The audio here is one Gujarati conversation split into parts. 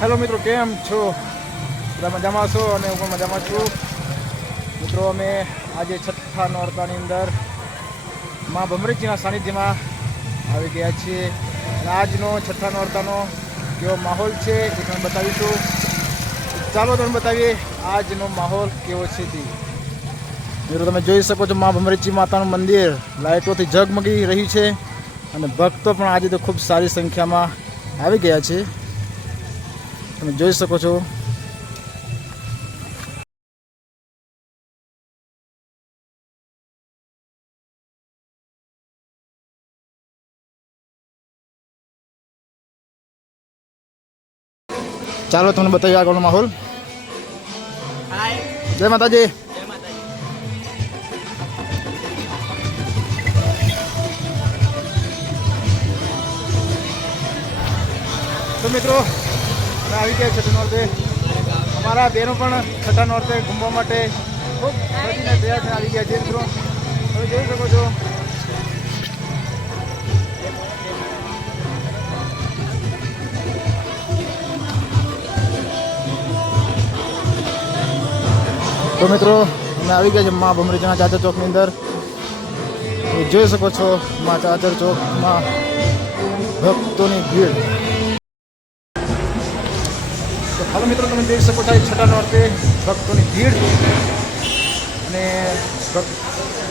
હેલો મિત્રો, કેમ છો? બધા મજામાં છો? અને હું પણ મજામાં છું. મિત્રો, અમે આજે છઠ્ઠા નોરતાની અંદર મા ભમરીજીના સાનિધ્યમાં આવી ગયા છીએ. અને આજનો છઠ્ઠા નોરતાનો કેવો માહોલ છે એ તમે બતાવીશું. ચાલો તમે બતાવીએ આજનો માહોલ કેવો છે તે. મિત્રો, તમે જોઈ શકો છો મા ભમરીજી માતાનું મંદિર લાઇટોથી ઝગમગી રહ્યું છે. અને ભક્તો પણ આજે તો ખૂબ સારી સંખ્યામાં આવી ગયા છે. તમે જોઈ શકો છો. ચાલો તમને બતાવીએ આગળનો માહોલ. જય માતાજી. તો મિત્રો, અમે આવી ગયા છઠ્ઠા નોરતે. અમારા બહેનો પણ છઠ્ઠા નોરતે ઘૂમવા માટે ખૂબ સજીને તૈયાર આવી ગયા છે. મિત્રો, તમે જોઈ શકો છો. તો મિત્રો, અમે આવી ગયા છે મા ભમરીજીના ચાચર ચોકની અંદર. જોઈ શકો છો મા ચાચર ચોકમાં ભક્તોની ભીડ. તો હાલો મિત્રો, તમે જોઈ શકો છો છઠ્ઠા નોરતે ભક્તોની ભીડ. અને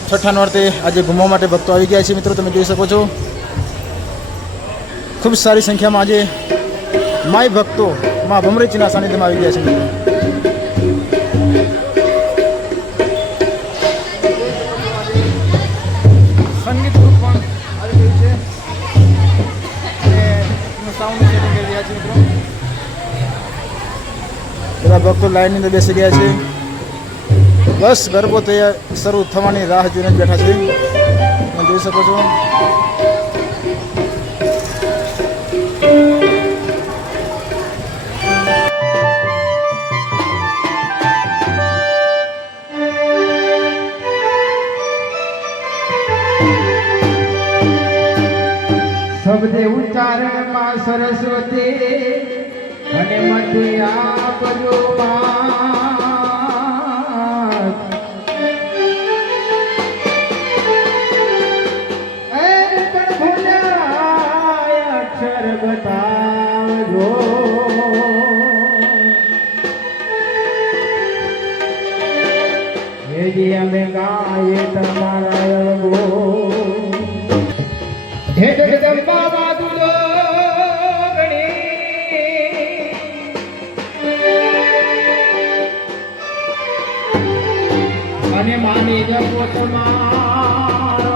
છઠ્ઠા નોરતે આજે ઘૂમવા માટે ભક્તો આવી ગયા છે. મિત્રો, તમે જોઈ શકો છો ખૂબ સારી સંખ્યામાં આજે માય ભક્તો મા ભમરીજીના સાનિધ્યમાં આવી ગયા છે. મિત્રો, સંગીત ગ્રુપ પણ આવી ગયું છે અને એનું સાઉન્ડ સેટિંગ કરી રહ્યા છે. મિત્રો, બધા ભક્તો લાઈનની અંદર બેસી ગયા છે. બસ ગરબો તૈયાર શરૂ થવાની રાહ જોઈને જ બેઠા છે. તમે જોઈ શકો છો. શબ્દે ઉચ્ચારણમાં સરસ્વતી અને મધ્ય આપજો માત. એ પણ ભૂલાય અક્ષર બતાવજો. હેજી અમે ગાય તમારા અળગો. હે જગદંબા માતુલો ગણી અને માની જપો તમારો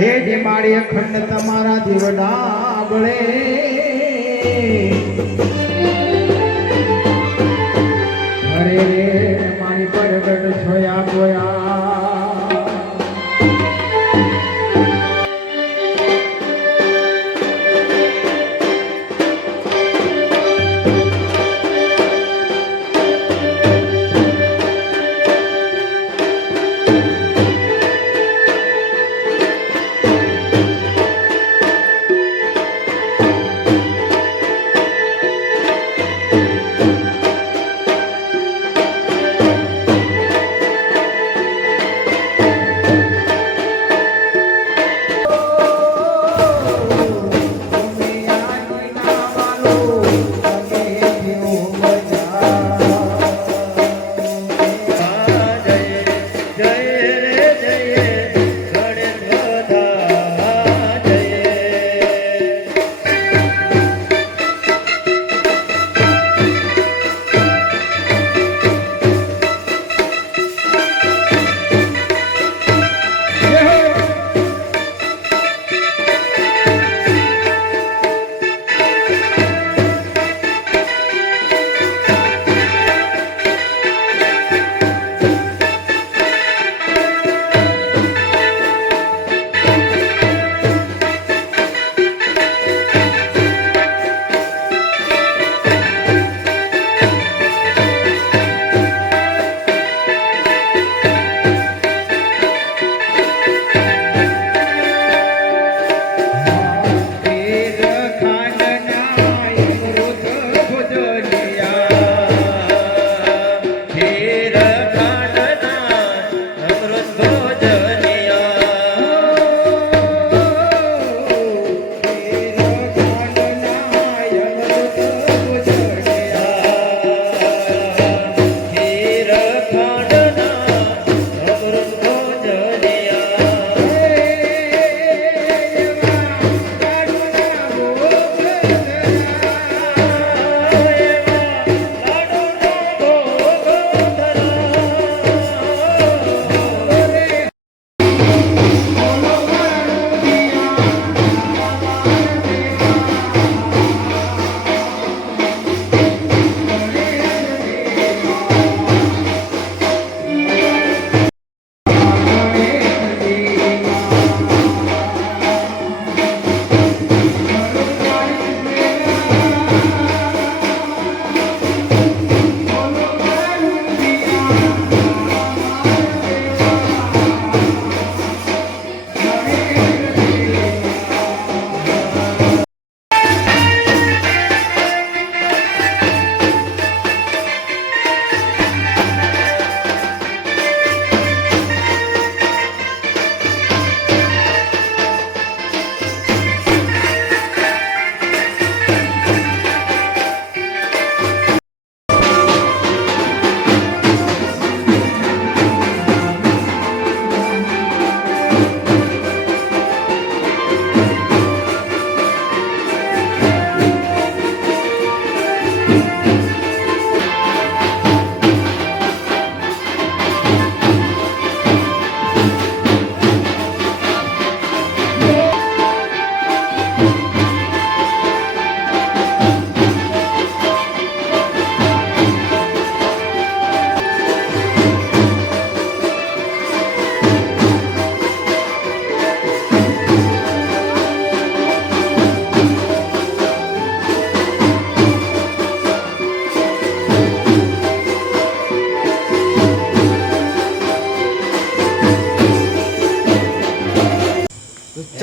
હે જે મારી અખંડ તમારા દીવડા બળે. હરે રે મારી પરગટ છોયા ગોયા.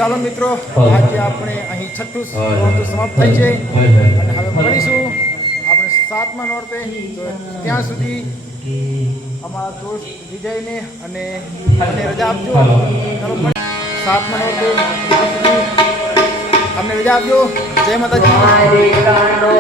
ચાલો મિત્રો, આજે આપણે અહીં છઠ્ઠું નોરતું સમાપ્ત થાય છે અને હવે મળીશું આપણે 7મા નોરતે. તો ત્યાં સુધી અમારા દોસ્ત વિજયને અને મને રજા આપજો. ચાલો 7મા નોરતે ત્યાં સુધી અમને રજા આપજો. જય માતાજી.